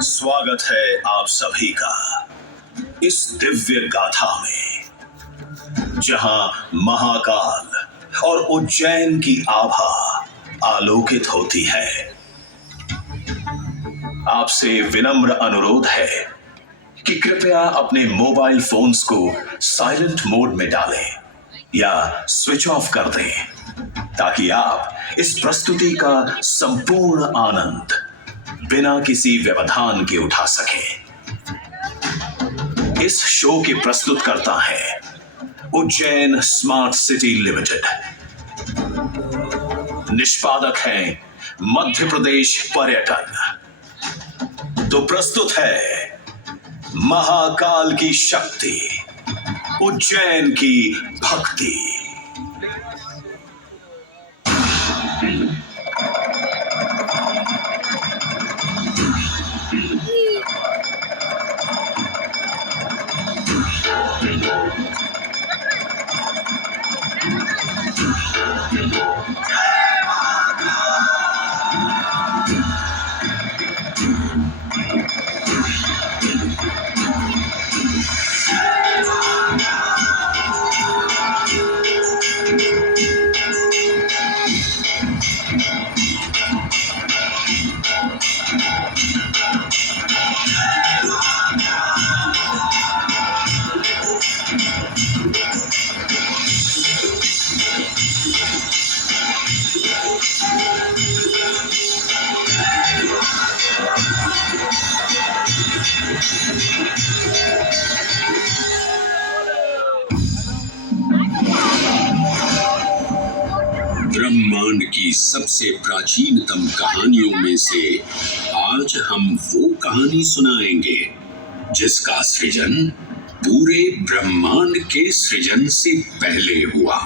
स्वागत है आप सभी का इस दिव्य गाथा में, जहां महाकाल और उज्जैन की आभा आलोकित होती है। आपसे विनम्र अनुरोध है कि कृपया अपने मोबाइल फोन्स को साइलेंट मोड में डालें या स्विच ऑफ कर दें, ताकि आप इस प्रस्तुति का संपूर्ण आनंद बिना किसी व्यवधान के उठा सकें। इस शो के प्रस्तुतकर्ता हैं उज्जैन स्मार्ट सिटी लिमिटेड, निष्पादक हैं मध्य प्रदेश पर्यटन। तो प्रस्तुत है महाकाल की शक्ति, उज्जैन की भक्ति। ब्रह्मांड की सबसे प्राचीनतम कहानियों में से आज हम वो कहानी सुनाएंगे जिसका सृजन पूरे ब्रह्मांड के सृजन से पहले हुआ।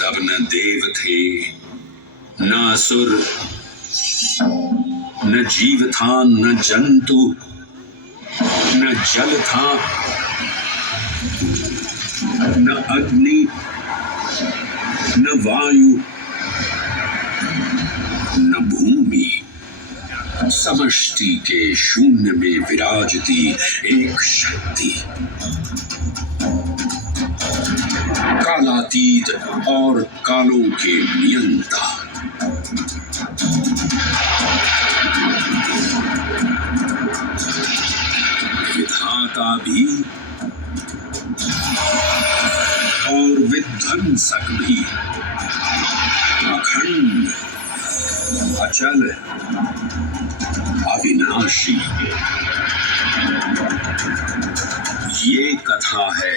तब न देव थे, न असुर, न जीव था, न जंतु, न जल था, न अग्नि, न वायु, न भूमि। समष्टि के शून्य में विराजती एक शक्ति, कालातीत और कालों के नियंता। विधाता भी और विध्वंसक भी, अखंड, अचल, अविनाशी। ये कथा है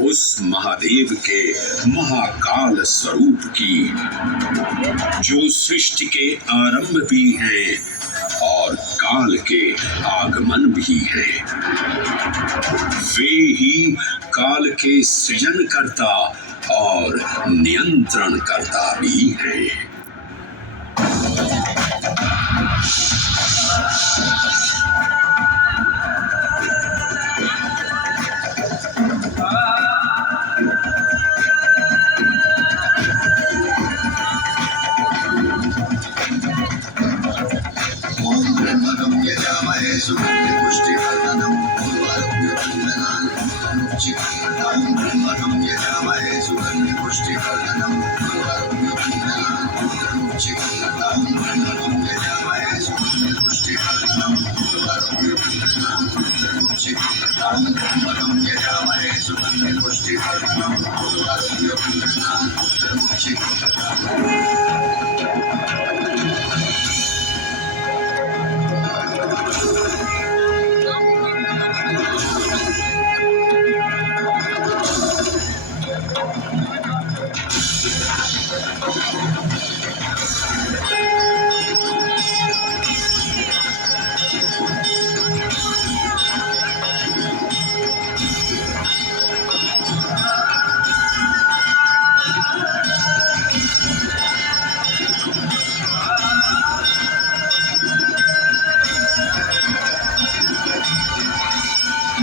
उस महादेव के महाकाल स्वरूप की, जो सृष्टि के आरंभ भी हैं और काल के आगमन भी हैं। वे ही काल के सृजन करता और नियंत्रण करता भी हैं।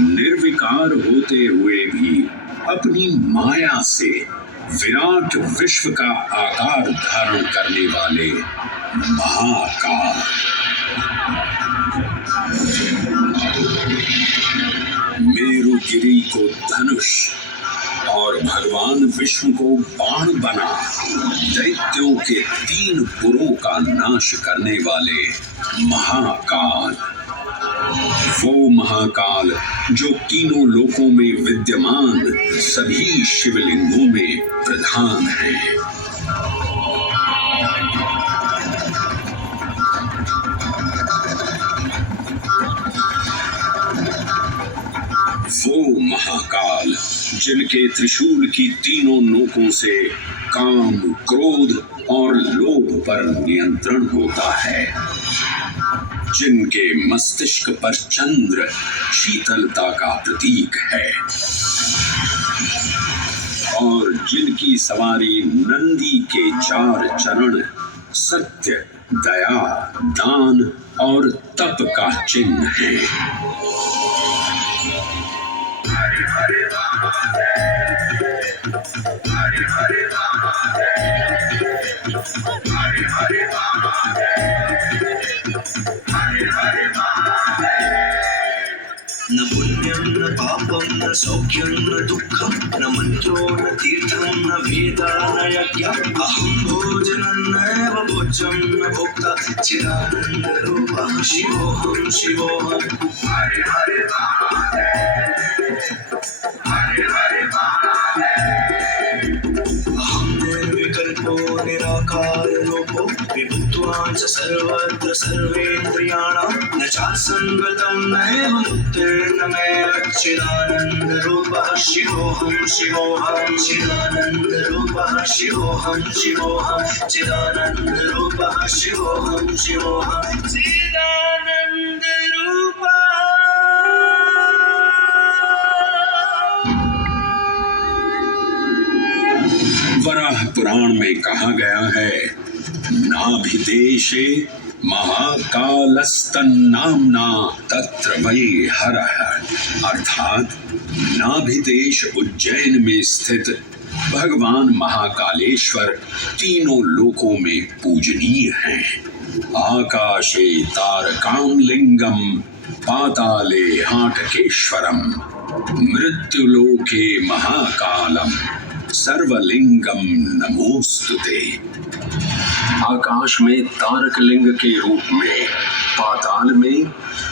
निर्विकार होते हुए भी अपनी माया से विराट विश्व का आकार धारण करने वाले महाकाल मेरुगिरी को धनुष और भगवान विष्णु को बाण बना दैत्यों के 3 पुरों का नाश करने वाले महाकाल, वो महाकाल जो तीनों लोकों में विद्यमान सभी शिवलिंगों में प्रधान है। वो महाकाल जिनके त्रिशूल की तीनों नोकों से काम, क्रोध और लोभ पर नियंत्रण होता है, जिनके मस्तिष्क पर चंद्र शीतलता का प्रतीक है और जिनकी सवारी नंदी के 4 चरण सत्य, दया, दान और तप का चिन्ह है। न पुण्यं न पापं न सौख्यं न दुःखं न मन्त्रो न तीर्थं न वेदा न यज्ञम् अहं भोजनं नैव भोज्यं न भोक्ता चिदानन्दरूपः शिवोऽहं शिवोऽहम्। हरे हरे अहं निर्विकल्पो निराकाररूपो विभुत्वान् च सर्वत्र सर्वेन्द्रियाणां न चासङ्गतं नैव मुक्तिर्न मे चिदानन्दरूपः शिवोऽहं शिवोऽहं चिदानन्दरूपः शिवोऽहं शिवोऽहं चिदानन्दरूपः शिवोऽहं शिवोऽहं वराह पुराण में कहा गया है, नाभिदेशे महाकालस्तन्नाम्ना तत्र वै हरः, अर्थात नाभिदेश उज्जैन में स्थित भगवान महाकालेश्वर तीनों लोकों में पूजनीय हैं। आकाशे तारकामलिंगम पाताले हाटकेश्वरम मृत्युलोके महाकालम सर्वलिंगम नमोस्तुते। आकाश में तारक लिंग के रूप में, पाताल में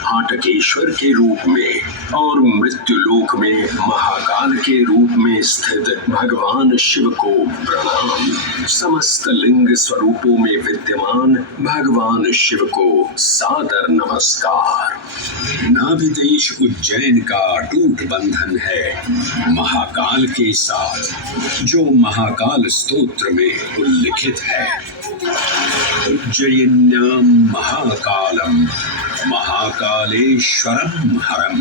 हाटकेश्वर के रूप में और मृत्युलोक में महाकाल के रूप में स्थित भगवान शिव को प्रणाम। समस्त लिंग स्वरूपों में विद्यमान भगवान शिव को सादर नमस्कार। नाभिदेश उज्जैन का अटूट बंधन है महाकाल के साथ, जो महाकाल स्तोत्र में उल्लिखित है। उज्जयिन्यां महाकालम महाकालेश्वरम हरम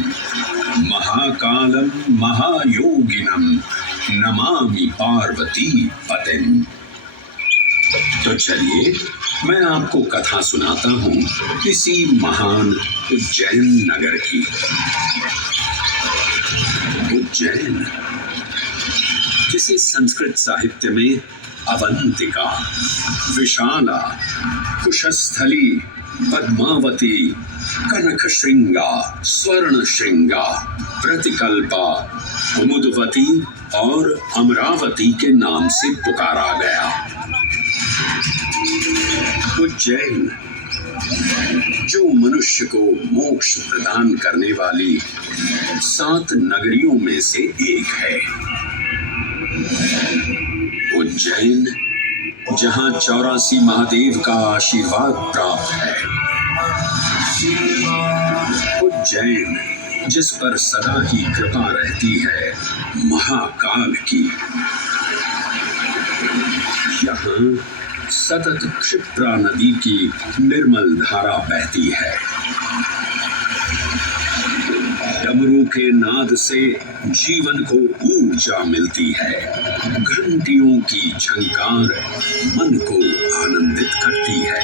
महाकालम महायोगिनम नमामि पार्वती पतिम। तो चलिए मैं आपको कथा सुनाता हूँ किसी महान उज्जैन नगर की। उज्जैन, जिसे संस्कृत साहित्य में अवंतिका, विशाला, कुशस्थली, पद्मावती, कनक श्रृंगा, स्वर्ण श्रृंगा, प्रतिकल्पा, कुमुदवती और अमरावती के नाम से पुकारा गया। उज्जैन, जो मनुष्य को मोक्ष प्रदान करने वाली 7 नगरियों में से एक है। उज्जैन, जहां 84 महादेव का आशीर्वाद प्राप्त है। उज्जैन, जिस पर सदा ही कृपा रहती है महाकाल की। यहाँ सतत क्षिप्रा नदी की निर्मल धारा बहती है। डमरू के नाद से जीवन को ऊर्जा मिलती है। घंटियों की झंकार मन को आनंदित करती है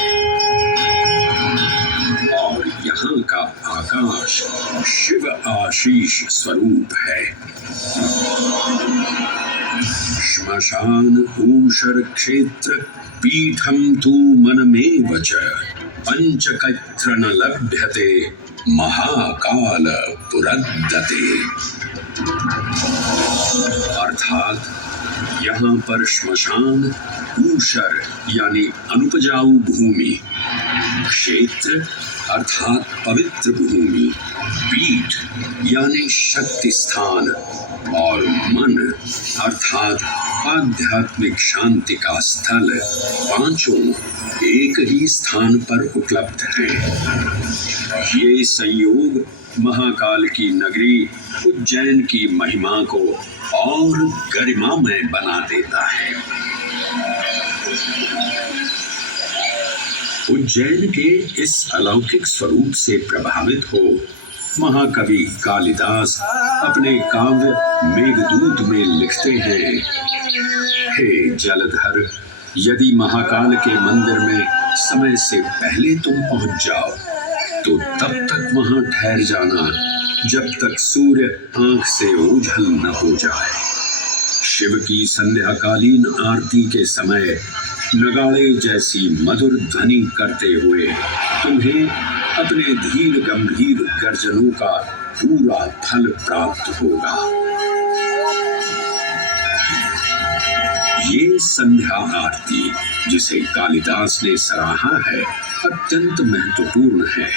और यहाँ का आकाश शिव आशीष स्वरूप है। श्मशान ऊषर क्षेत्र पीठम तू मनमेव च पंचकैत्र न लभ्यते महाकाल पुरद्दते। अर्थात यहाँ पर श्मशान, ऊषर यानी अनुपजाऊ भूमि, क्षेत्र अर्थात पवित्र भूमि, पीठ यानी शक्ति स्थान और मन अर्थात आध्यात्मिक शांति का स्थल पांचों एक ही स्थान पर उपलब्ध हैं। ये संयोग महाकाल की नगरी उज्जैन की महिमा को और गरिमामय बना देता है। उज्जैन के इस अलौकिक स्वरूप से प्रभावित हो महाकवि कालिदास अपने काव्य मेघदूत में लिखते हैं, हे जलधर, यदि महाकाल के मंदिर में समय से पहले तुम पहुंच जाओ तो तब तक वहां ठहर जाना जब तक सूर्य आंख से ओझल न हो जाए। शिव की संध्याकालीन आरती के समय नगाड़े जैसी मधुर ध्वनि करते हुए तुम्हें अपने धीर गंभीर गर्जनों का पूरा फल प्राप्त होगा। ये संध्या आरती जिसे कालिदास ने सराहा है अत्यंत महत्वपूर्ण है,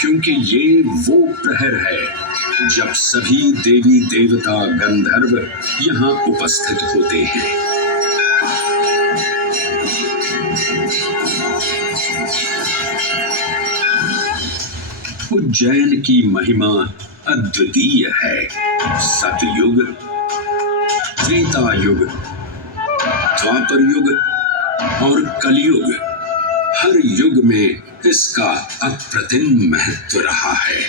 क्योंकि ये वो प्रहर है जब सभी देवी देवता गंधर्व यहाँ उपस्थित होते हैं। उज्जैन की महिमा अद्वितीय है। सतयुग, त्रेता युग, द्वापर युग और कलयुग, हर युग में इसका अप्रतिम महत्व रहा है।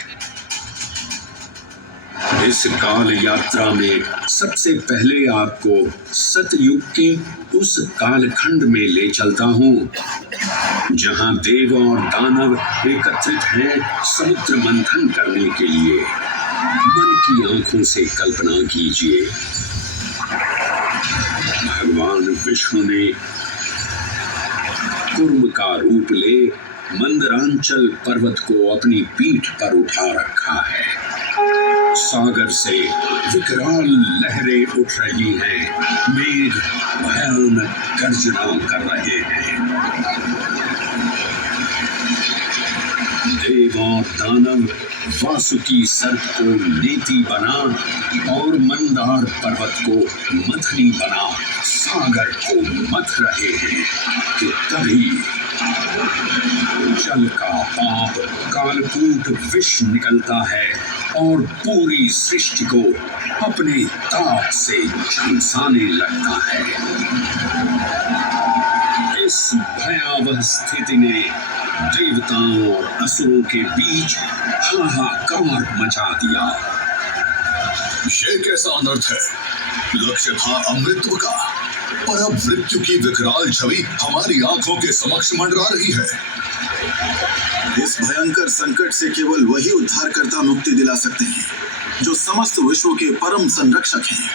इस काल यात्रा में सबसे पहले आपको सतयुग के उस कालखंड में ले चलता हूँ जहां देव और दानव एकत्रित हैं समुद्र मंथन करने के लिए। मन की आंखों से कल्पना कीजिए, भगवान विष्णु ने कूर्म का रूप ले मंदरांचल पर्वत को अपनी पीठ पर उठा रखा है। सागर से विकराल लहरें उठ रही हैं, मेघ भयानक गर्जना कर रहे हैं। देव और दानव वासुकी सर्प को नेति बना और मंदार पर्वत को मथनी बना सागर को मथ रहे हैं कि तभी जल का पाप कालकूट विष निकलता है और पूरी सृष्टि को अपने ताप से झंसाने लगता है। इस भयावह स्थिति ने देवताओं और असुरों के बीच हाहाकार मचा दिया। ये कैसा अनर्थ है? लक्ष्य था अमृतत्व का, पर अब मृत्यु की विकराल छवि हमारी आंखों के समक्ष मंडरा रही है। इस भयंकर संकट से केवल वही उद्धारकर्ता मुक्ति दिला सकते हैं जो समस्त विश्व के परम संरक्षक हैं।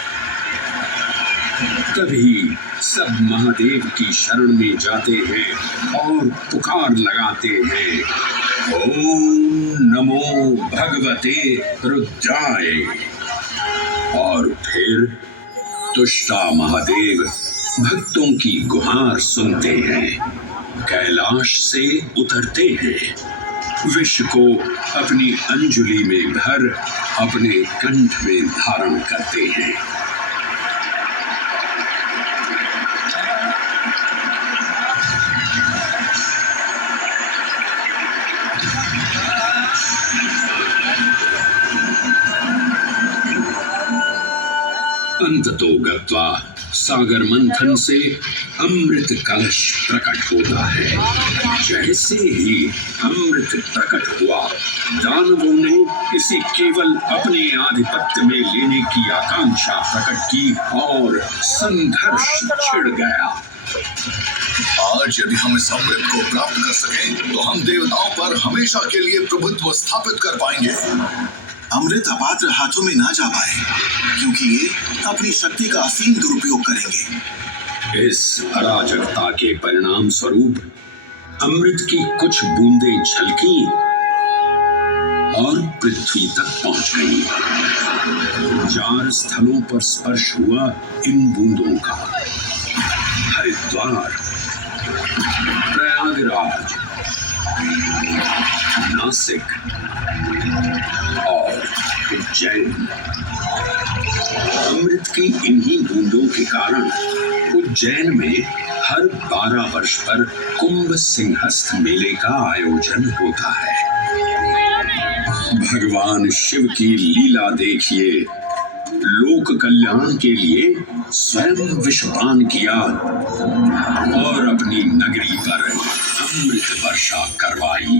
तभी सब महादेव की शरण में जाते हैं और पुकार लगाते हैं, ओम नमो भगवते रुद्राय। और फिर तुष्टा महादेव भक्तों की गुहार सुनते हैं, कैलाश से उतरते हैं, विष को अपनी अंजुलि में भर अपने कंठ में धारण करते हैं। अंततो गत्वा सागर मंथन से अमृत कलश प्रकट होता है। जैसे ही अमृत प्रकट हुआ, दानवों ने इसे केवल अपने आधिपत्य में लेने की आकांक्षा प्रकट की और संघर्ष छिड़ गया। आज यदि हम इस अमृत को प्राप्त कर सकें तो हम देवताओं पर हमेशा के लिए प्रभुत्व स्थापित कर पाएंगे। अमृत अपात्र हाथों में ना जा पाए, क्योंकि ये अपनी शक्ति का असीम दुरुपयोग करेंगे। इस अराजकता के परिणाम स्वरूप अमृत की कुछ बूंदें छलकी और पृथ्वी तक पहुंच गई। 4 स्थलों पर स्पर्श हुआ इन बूंदों का। हरिद्वार, प्रयागराज, नासिक और उज्जैन। अमृत की इन्हीं बूंदों के कारण उज्जैन में हर 12 वर्ष पर कुंभ सिंहस्थ मेले का आयोजन होता है। भगवान शिव की लीला देखिए। लोक कल्याण के लिए स्वयं विषपान किया और अपनी नगरी पर अमृत वर्षा करवाई।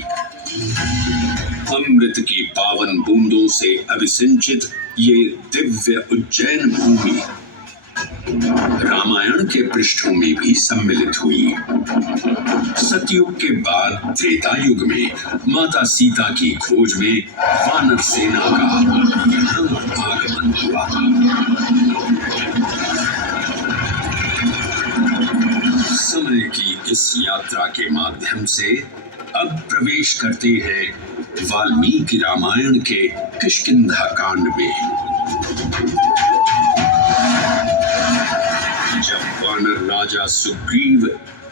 अमृत की पावन बूंदों से अभिसिंचित ये दिव्य उज्जैन भूमि रामायण के पृष्ठों में भी सम्मिलित हुई। सतयुग के बाद त्रेता युग में माता सीता की खोज में वानर सेना का यहाँ आगमन हुआ। समय की इस यात्रा के माध्यम से अब प्रवेश करते हैं वाल्मीकि रामायण के किष्किंधा कांड में। जब वानर राजा सुग्रीव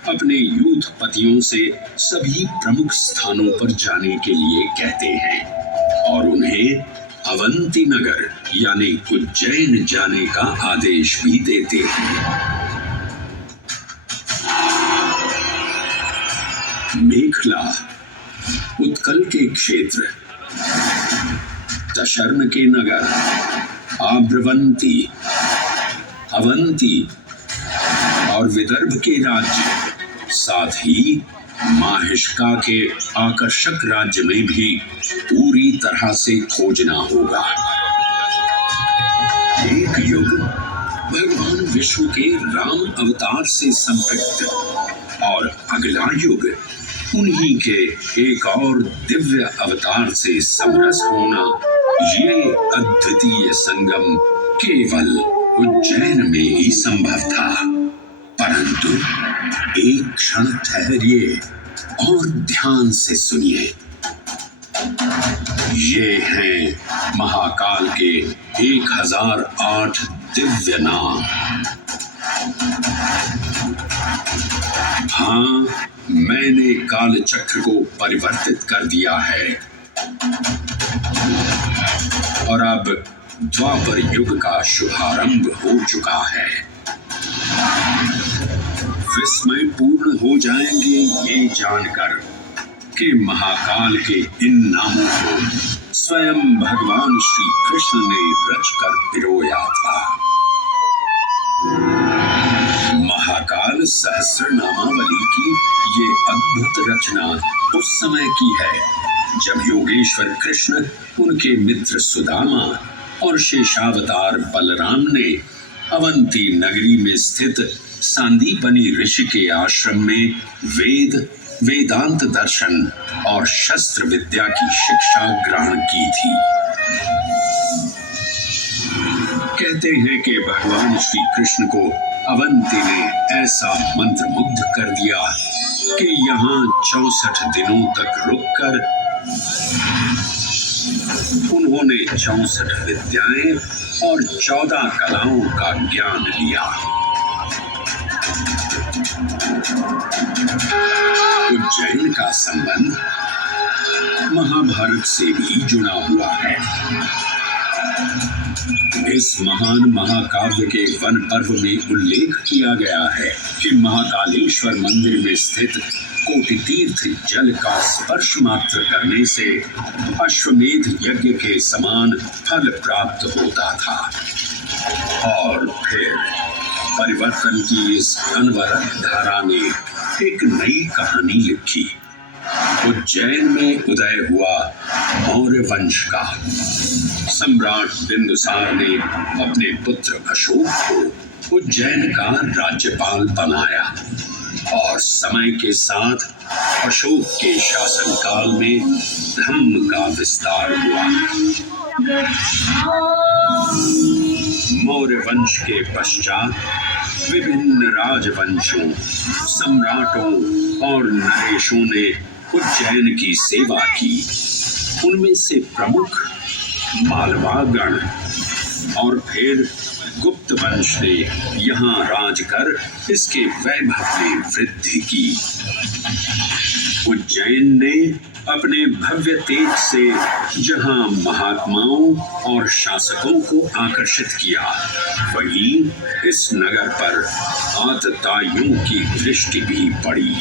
अपने यूथपतियों से सभी प्रमुख स्थानों पर जाने के लिए कहते हैं और उन्हें अवंती नगर यानी उज्जैन जाने का आदेश भी देते हैं। मेखला, उत्कल के क्षेत्र, दशर्न के नगर, आब्रवंती, अवंती और विदर्भ के राज्य, साथ ही माहिष्का के आकर्षक राज्य में भी पूरी तरह से खोजना होगा। एक युग भगवान विष्णु के राम अवतार से संपृक्त और अगला युग उन्हीं के एक और दिव्य अवतार से समरस होना, ये अद्वितीय संगम केवल उज्जैन में ही संभव था। परंतु एक क्षण ठहरिए और ध्यान से सुनिए। ये हैं महाकाल के 1008 दिव्य नाम। हाँ, मैंने काल चक्र को परिवर्तित कर दिया है और अब द्वापर युग का शुभारंभ हो चुका है। विस्मय पूर्ण हो जाएंगे ये जानकर कि महाकाल के इन नामों को स्वयं भगवान श्री कृष्ण ने रचकर पिरोया था। महाकाल सहस्र नामावली की ये अद्भुत रचना उस समय की है जब योगेश्वर कृष्ण, उनके मित्र सुदामा और शेषावतार बलराम ने अवंती नगरी में स्थित सांदीपनी ऋषि के आश्रम में वेदांत दर्शन और शस्त्र विद्या की शिक्षा ग्रहण की थी। कहते हैं कि भगवान श्री कृष्ण को अवंती ने ऐसा मंत्रमुग्ध कर दिया कि यहाँ 64 दिनों तक रुककर उन्होंने 64 विद्याएं और 14 कलाओं का ज्ञान लिया। उज्जैन का संबंध महाभारत से भी जुड़ा हुआ है। इस महान महाकाव्य के वन पर्व में उल्लेख किया गया है कि महाकालेश्वर मंदिर में स्थित कोटि तीर्थ जल का स्पर्श मात्र करने से अश्वमेध यज्ञ के समान फल प्राप्त होता था। और फिर परिवर्तन की इस अनवरत धारा ने एक नई कहानी लिखी। उज्जैन में उदय हुआ मौर्य वंश का। सम्राट बिंदुसार ने अपने पुत्र अशोक को उज्जैन का राज्यपाल बनाया और समय के साथ अशोक के शासनकाल में धर्म का विस्तार हुआ। मौर्य वंश के पश्चात विभिन्न राजवंशों, सम्राटों और नरेशों ने उज्जैन की सेवा की। उनमें से प्रमुख मालवागण और फिर गुप्त वंश ने यहाँ राज कर इसके वैभव में वृद्धि की। उज्जैन ने अपने भव्य तेज से जहाँ महात्माओं और शासकों को आकर्षित किया, वहीं इस नगर पर आतताइयों की दृष्टि भी पड़ी।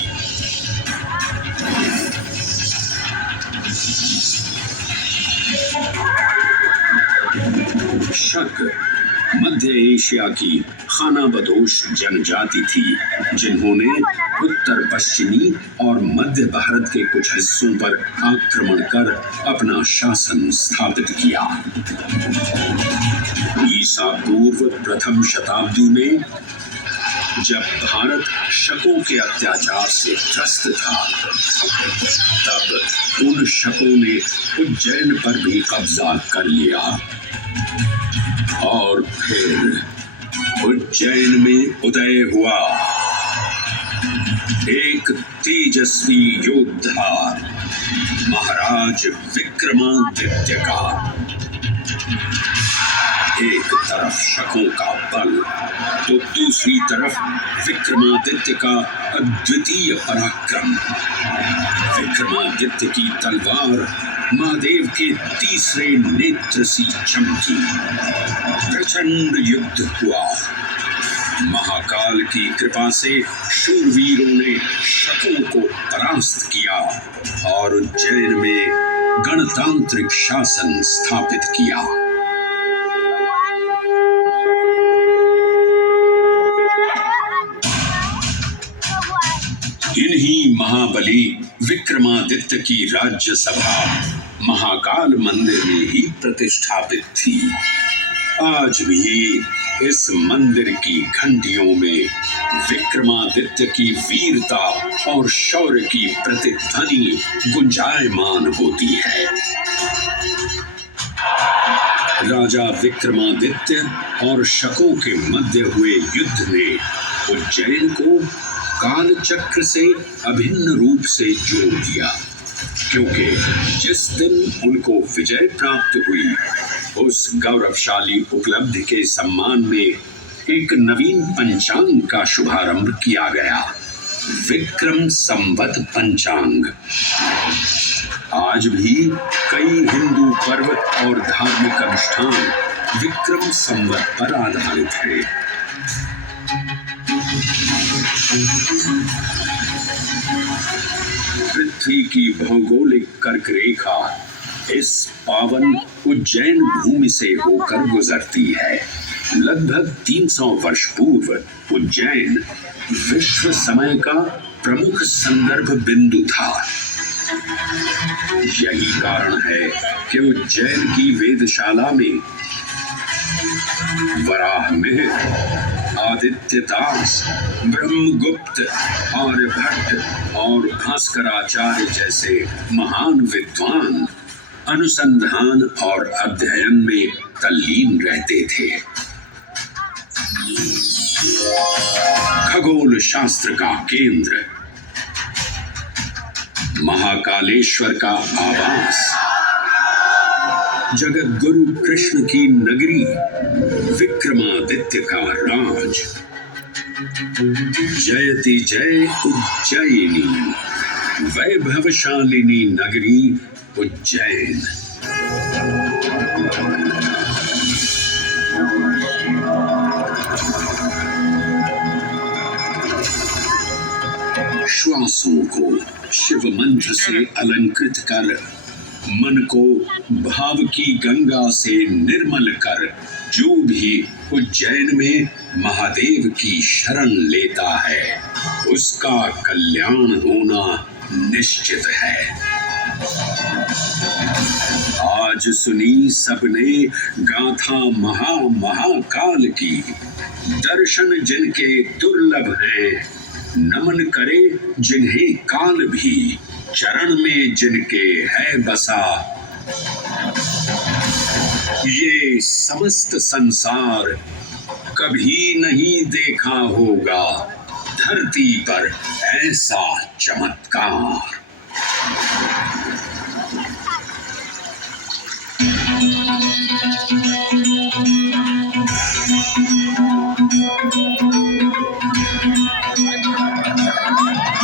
शक मध्य एशिया की खानाबदोश जनजाति थी, जिन्होंने उत्तर पश्चिमी और मध्य भारत के कुछ हिस्सों पर आक्रमण कर अपना शासन स्थापित किया। ईसा पूर्व प्रथम शताब्दी में जब भारत शकों के अत्याचार से त्रस्त था, तब उन शकों ने उज्जैन पर भी कब्जा कर लिया और फिर उज्जैन में उदय हुआ एक तेजस्वी योद्धा, महाराज विक्रमादित्य का। एक तरफ शकों का बल तो दूसरी तरफ विक्रमादित्य का अद्वितीय पराक्रम। विक्रमादित्य की तलवार महादेव के तीसरे नेत्र सी चमकी। प्रचंड युद्ध हुआ। महाकाल की कृपा से शूरवीरों ने शकों को परास्त किया और उज्जैन में गणतांत्रिक शासन स्थापित किया। इन्हीं महाबली विक्रमादित्य की राज्यसभा महाकाल मंदिर में ही प्रतिष्ठापित थी। आज भी इस मंदिर की घंटियों में विक्रमादित्य की वीरता और शौर्य की प्रतिध्वनि गुंजायमान होती है। राजा विक्रमादित्य और शकों के मध्य हुए युद्ध ने उज्जैन को काल चक्र से अभिन्न रूप से जोड़ दिया, क्योंकि जिस दिन उनको विजय प्राप्त हुई, उस गौरवशाली उपलब्धि के सम्मान में एक नवीन पंचांग का शुभारंभ किया गया, विक्रम संवत पंचांग। आज भी कई हिंदू पर्व और धार्मिक अनुष्ठान विक्रम संवत पर आधारित हैं। पृथ्वी की भौगोलिक कर्क रेखा इस पावन उज्जैन भूमि से होकर गुजरती है। लगभग 300 वर्ष पूर्व उज्जैन विश्व समय का प्रमुख संदर्भ बिंदु था। यही कारण है कि उज्जैन की वेदशाला में वराहमिहिर, आदित्यदास, ब्रह्मगुप्त, आर्यभट्ट और भास्कराचार्य जैसे महान विद्वान अनुसंधान और अध्ययन में तल्लीन रहते थे। खगोल शास्त्र का केंद्र, महाकालेश्वर का आवास, जगत गुरु कृष्ण की नगरी, विक्रमादित्य का राज। जयति जय उज्जैनी, वैभवशालिनी नगरी उज्जैन। श्वासों को शिव मंत्र से अलंकृत कर, मन को भाव की गंगा से निर्मल कर, जो भी उज्जैन में महादेव की शरण लेता है, उसका कल्याण होना निश्चित है। आज सुनी सबने गाथा महाकाल की, दर्शन जिनके दुर्लभ हैं, नमन करे जिन्हें काल भी, चरण में जिनके है बसा। ये समस्त संसार कभी नहीं देखा होगा धरती पर ऐसा चमत्कार।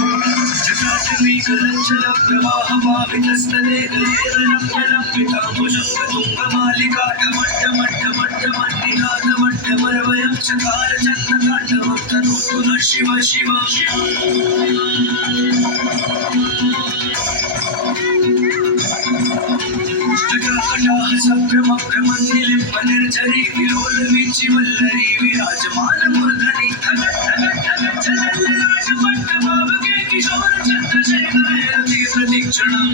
जटाटवी गलज्जल प्रवाह पावितस्तले लम्बिताम्बुजं तुङ्गमालिका डमड्डमड्डमड्डमड्डिनादमड्डमरवयं चकार चन्द्रताण्डवं तनोतु नः शिव शिव जटाकटाः सम्भ्रमभ्रमन्निलिम्बनिर्झरी विलोलवीचिवल्लरी विराजमानमूर्धनि धगत् धगत् धगत् चलल्ललाटपट्टभावके किशोरचन्द्रशेखरे रतिप्रतिक्षणम्